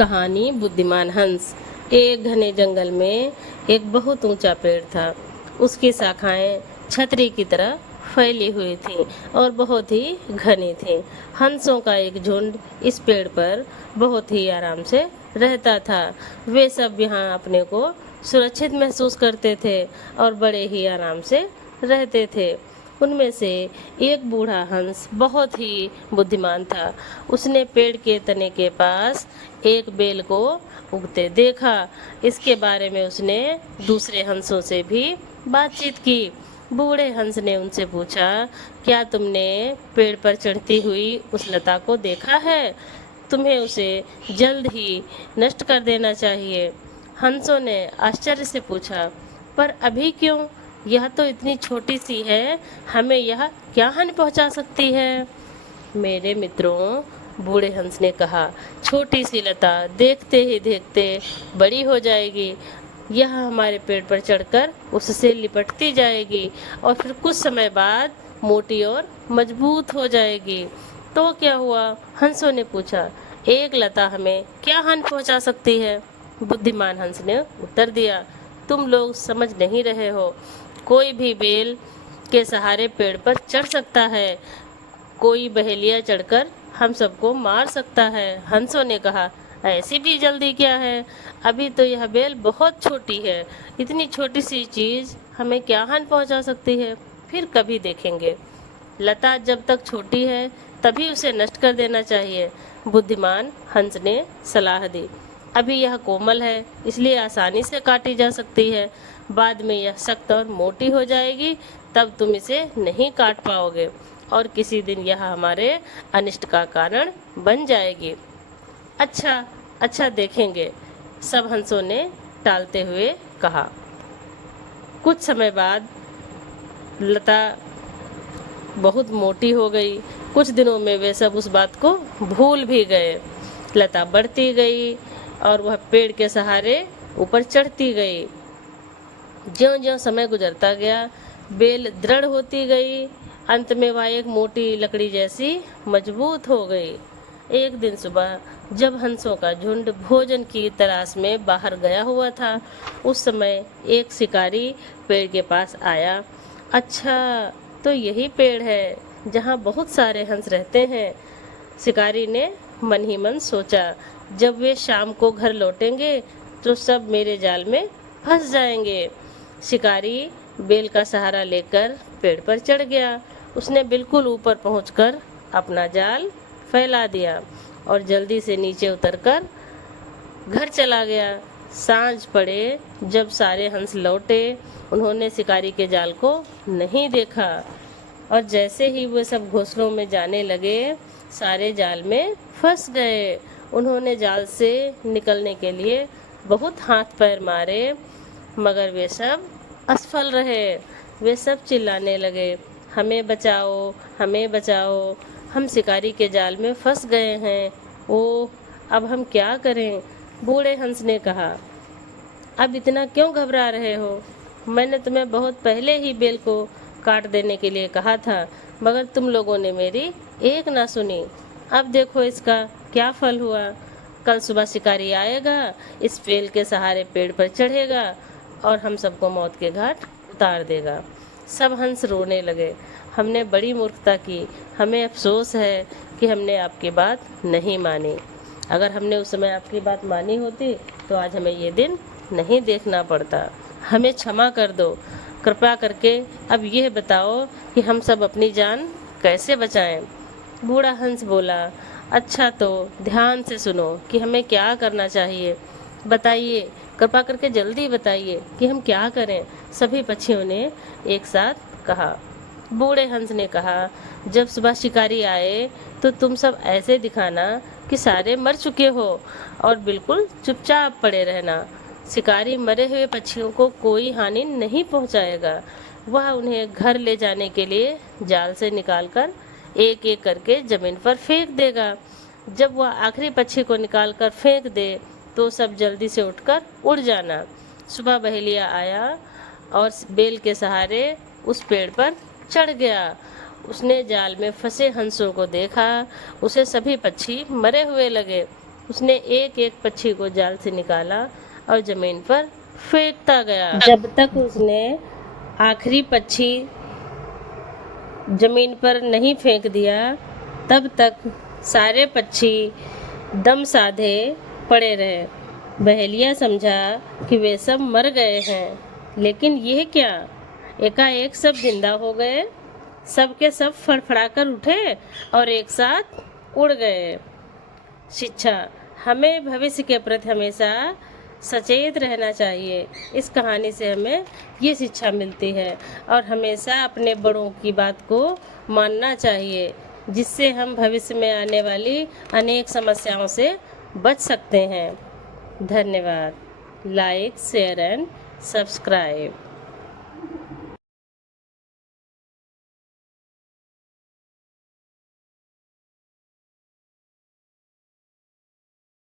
कहानी बुद्धिमान हंस। एक घने जंगल में एक बहुत ऊंचा पेड़ था। उसकी शाखाएं छतरी की तरह फैली हुई थीं और बहुत ही घनी थीं। हंसों का एक झुंड इस पेड़ पर बहुत ही आराम से रहता था। वे सब यहाँ अपने को सुरक्षित महसूस करते थे और बड़े ही आराम से रहते थे। उनमें से एक बूढ़ा हंस बहुत ही बुद्धिमान था। उसने पेड़ के तने के पास एक बेल को उगते देखा। इसके बारे में उसने दूसरे हंसों से भी बातचीत की। बूढ़े हंस ने उनसे पूछा, क्या तुमने पेड़ पर चढ़ती हुई उस लता को देखा है? तुम्हें उसे जल्द ही नष्ट कर देना चाहिए। हंसों ने आश्चर्य से पूछा, पर अभी क्यों? यह तो इतनी छोटी सी है, हमें यह क्या हानि पहुंचा सकती है? मेरे मित्रों, बूढ़े हंस ने कहा, छोटी सी लता देखते ही देखते बड़ी हो जाएगी। यह हमारे पेड़ पर चढ़कर उससे लिपटती जाएगी और फिर कुछ समय बाद मोटी और मजबूत हो जाएगी। तो क्या हुआ? हंसों ने पूछा, एक लता हमें क्या हानि पहुंचा सकती है? बुद्धिमान हंस ने उत्तर दिया, तुम लोग समझ नहीं रहे हो। कोई भी बेल के सहारे पेड़ पर चढ़ सकता है। कोई बहेलिया चढ़कर हम सबको मार सकता है। हंसों ने कहा, ऐसी भी जल्दी क्या है? अभी तो यह बेल बहुत छोटी है। इतनी छोटी सी चीज हमें क्या हानि पहुंचा सकती है? फिर कभी देखेंगे। लता जब तक छोटी है तभी उसे नष्ट कर देना चाहिए। बुद्धिमान हंस ने सलाह दी। अभी यह कोमल है, इसलिए आसानी से काटी जा सकती है। बाद में यह सख्त और मोटी हो जाएगी, तब तुम इसे नहीं काट पाओगे और किसी दिन यह हमारे अनिष्ट का कारण बन जाएगी। अच्छा अच्छा, देखेंगे, सब हंसों ने टालते हुए कहा। कुछ समय बाद लता बहुत मोटी हो गई। कुछ दिनों में वे सब उस बात को भूल भी गए। लता बढ़ती गई और वह पेड़ के सहारे ऊपर चढ़ती गई। ज्यों-ज्यों समय गुजरता गया, बेल दृढ़ होती गई। अंत में वह एक मोटी लकड़ी जैसी मजबूत हो गई। एक दिन सुबह जब हंसों का झुंड भोजन की तलाश में बाहर गया हुआ था, उस समय एक शिकारी पेड़ के पास आया। अच्छा, तो यही पेड़ है जहाँ बहुत सारे हंस रहते हैं, शिकारी ने मन ही मन सोचा। जब वे शाम को घर लौटेंगे तो सब मेरे जाल में फंस जाएंगे। शिकारी बेल का सहारा लेकर पेड़ पर चढ़ गया। उसने बिल्कुल ऊपर पहुंचकर अपना जाल फैला दिया और जल्दी से नीचे उतरकर घर चला गया। सांझ पड़े जब सारे हंस लौटे, उन्होंने शिकारी के जाल को नहीं देखा और जैसे ही वे सब घोंसलों में जाने लगे, सारे जाल में फंस गए। उन्होंने जाल से निकलने के लिए बहुत हाथ पैर मारे, मगर वे सब असफल रहे। वे सब चिल्लाने लगे, हमें बचाओ, हमें बचाओ, हम शिकारी के जाल में फंस गए हैं। ओह, अब हम क्या करें? बूढ़े हंस ने कहा, अब इतना क्यों घबरा रहे हो? मैंने तुम्हें बहुत पहले ही बेल को काट देने के लिए कहा था, मगर तुम लोगों ने मेरी एक ना सुनी। अब देखो इसका क्या फल हुआ। कल सुबह शिकारी आएगा, इस बेल के सहारे पेड़ पर चढ़ेगा और हम सबको मौत के घाट उतार देगा। सब हंस रोने लगे, हमने बड़ी मूर्खता की। हमें अफसोस है कि हमने आपकी बात नहीं मानी। अगर हमने उस समय आपकी बात मानी होती तो आज हमें ये दिन नहीं देखना पड़ता। हमें क्षमा कर दो। कृपया करके अब यह बताओ कि हम सब अपनी जान कैसे बचाएं? बूढ़ा हंस बोला, अच्छा तो ध्यान से सुनो कि हमें क्या करना चाहिए। बताइए, कृपा करके जल्दी बताइए कि हम क्या करें। सभी पक्षियों ने एक साथ कहा। बूढ़े हंस ने कहा, जब सुबह शिकारी आए तो तुम सब ऐसे दिखाना कि सारे मर चुके हो और बिल्कुल चुपचाप पड़े रहना। शिकारी मरे हुए पक्षियों को कोई हानि नहीं पहुंचाएगा। वह उन्हें घर ले जाने के लिए जाल से निकालकर एक एक करके जमीन पर फेंक देगा। जब वह आखिरी पक्षी को निकालकर फेंक दे तो सब जल्दी से उठकर उड़ जाना। सुबह बहेलिया आया और बेल के सहारे उस पेड़ पर चढ़ गया। उसने जाल में फंसे हंसों को देखा। उसे सभी पक्षी मरे हुए लगे। उसने एक एक पक्षी को जाल से निकाला और जमीन पर फेंकता गया। जब तक उसने आखिरी पक्षी जमीन पर नहीं फेंक दिया, तब तक सारे पक्षी दम साधे पड़े रहे। बहेलिया समझा कि वे सब मर गए हैं, लेकिन यह क्या, एकाएक सब जिंदा हो गए। सब के सब फड़फड़ाकर उठे और एक साथ उड़ गए। शिक्षा: हमें भविष्य के प्रति हमेशा सचेत रहना चाहिए। इस कहानी से हमें ये शिक्षा मिलती है और हमेशा अपने बड़ों की बात को मानना चाहिए, जिससे हम भविष्य में आने वाली अनेक समस्याओं से बच सकते हैं। धन्यवाद। Like, share and subscribe.